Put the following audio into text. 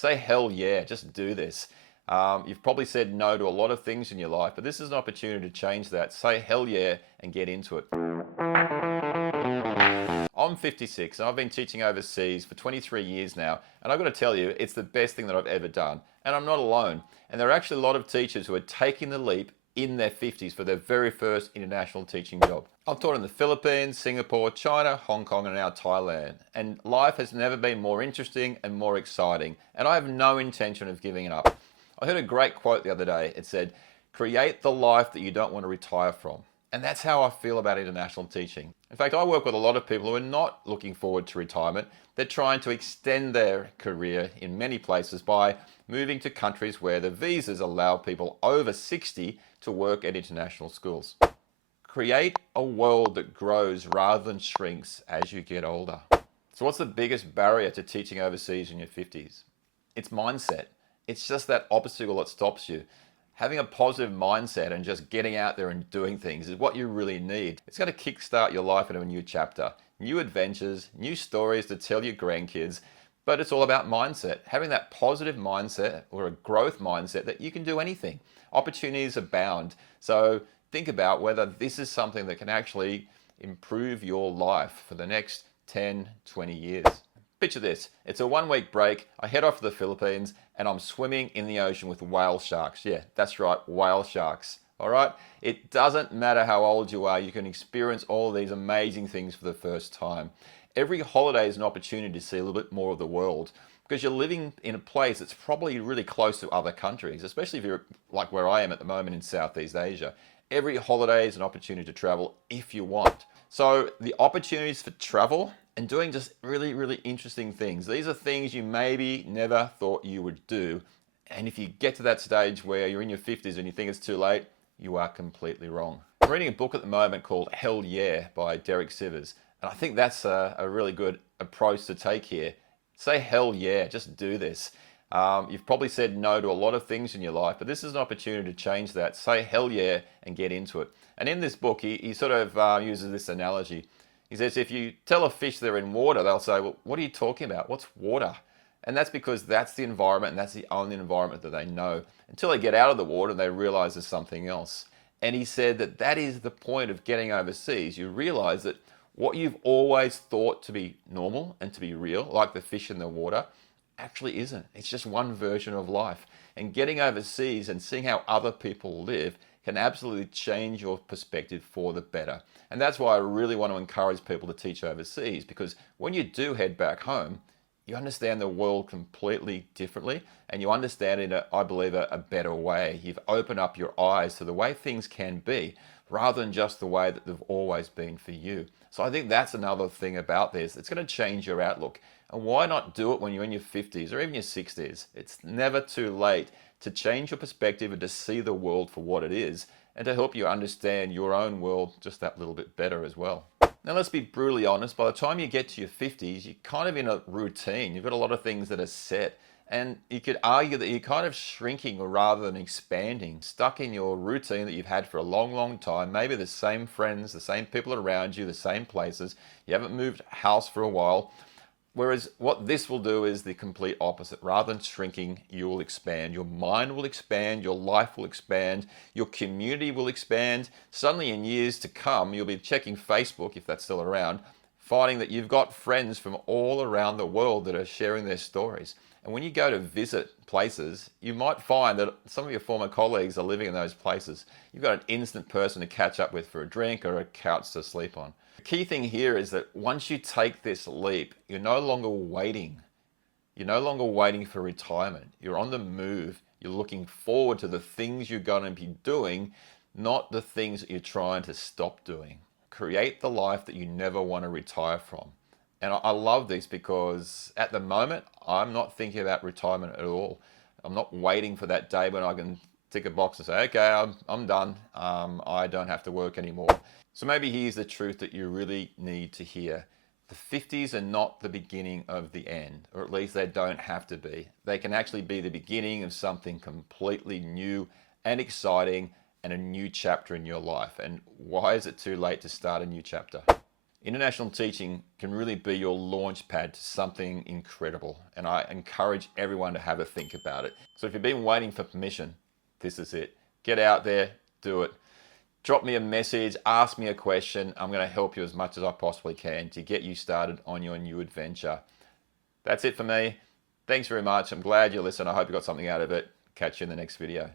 Say hell yeah, just do this. You've probably said no to a lot of things in your life, but this is an opportunity to change that. Say hell yeah and get into it. I'm 56 and I've been teaching overseas for 23 years now, and I've got to tell you, it's the best thing that I've ever done. And I'm not alone. And there are actually a lot of teachers who are taking the leap in their 50s for their very first international teaching job. I've taught in the Philippines, Singapore, China, Hong Kong, and now Thailand. And life has never been more interesting and more exciting. And I have no intention of giving it up. I heard a great quote the other day. It said, "Create the life that you don't want to retire from." And that's how I feel about international teaching. In fact, I work with a lot of people who are not looking forward to retirement. They're trying to extend their career in many places by moving to countries where the visas allow people over 60 to work at international schools. Create a world that grows rather than shrinks as you get older. So what's the biggest barrier to teaching overseas in your 50s? It's mindset. It's just that obstacle that stops you. Having a positive mindset and just getting out there and doing things is what you really need. It's going to kickstart your life into a new chapter, new adventures, new stories to tell your grandkids, but it's all about mindset. Having that positive mindset or a growth mindset that you can do anything. Opportunities abound. So think about whether this is something that can actually improve your life for the next 10, 20 years. Picture this, it's a 1-week break, I head off to the Philippines and I'm swimming in the ocean with whale sharks. Yeah, that's right, whale sharks. All right? It doesn't matter how old you are, you can experience all these amazing things for the first time. Every holiday is an opportunity to see a little bit more of the world because you're living in a place that's probably really close to other countries, especially if you're like where I am at the moment in Southeast Asia. Every holiday is an opportunity to travel if you want. So the opportunities for travel and doing just really, really interesting things. These are things you maybe never thought you would do. And if you get to that stage where you're in your 50s and you think it's too late, you are completely wrong. I'm reading a book at the moment called Hell Yeah by Derek Sivers. And I think that's a really good approach to take here. Say hell yeah, just do this. You've probably said no to a lot of things in your life, but this is an opportunity to change that. Say hell yeah and get into it. And in this book, he sort of uses this analogy. He says, if you tell a fish they're in water, they'll say, well, what are you talking about? What's water? And that's because that's the environment and that's the only environment that they know until they get out of the water and they realize there's something else. And he said that that is the point of getting overseas. You realize that what you've always thought to be normal and to be real, like the fish in the water, actually isn't. It's just one version of life. And getting overseas and seeing how other people live can absolutely change your perspective for the better. And that's why I really want to encourage people to teach overseas, because when you do head back home, you understand the world completely differently and you understand it in, I believe, a better way. You've opened up your eyes to the way things can be rather than just the way that they've always been for you. So I think that's another thing about this. It's going to change your outlook. And why not do it when you're in your 50s or even your 60s? It's never too late to change your perspective and to see the world for what it is and to help you understand your own world just that little bit better as well. Now let's be brutally honest, by the time you get to your 50s, you're kind of in a routine. You've got a lot of things that are set. And you could argue that you're kind of shrinking rather than expanding, stuck in your routine that you've had for a long, long time. Maybe the same friends, the same people around you, the same places. You haven't moved house for a while. Whereas what this will do is the complete opposite. Rather than shrinking, you will expand. Your mind will expand, your life will expand, your community will expand. Suddenly in years to come, you'll be checking Facebook, if that's still around, finding that you've got friends from all around the world that are sharing their stories. And when you go to visit places, you might find that some of your former colleagues are living in those places. You've got an instant person to catch up with for a drink or a couch to sleep on. The key thing here is that once you take this leap, you're no longer waiting. You're no longer waiting for retirement. You're on the move. You're looking forward to the things you're going to be doing, not the things that you're trying to stop doing. Create the life that you never want to retire from. And I love this because at the moment, I'm not thinking about retirement at all. I'm not waiting for that day when I can tick a box and say, okay, I'm done. I don't have to work anymore. So maybe here's the truth that you really need to hear. The 50s are not the beginning of the end, or at least they don't have to be. They can actually be the beginning of something completely new and exciting and a new chapter in your life. And why is it too late to start a new chapter? International teaching can really be your launch pad to something incredible, and I encourage everyone to have a think about it. So if you've been waiting for permission, this is it. Get out there, do it. Drop me a message, ask me a question. I'm going to help you as much as I possibly can to get you started on your new adventure. That's it for me. Thanks very much. I'm glad you listened. I hope you got something out of it. Catch you in the next video.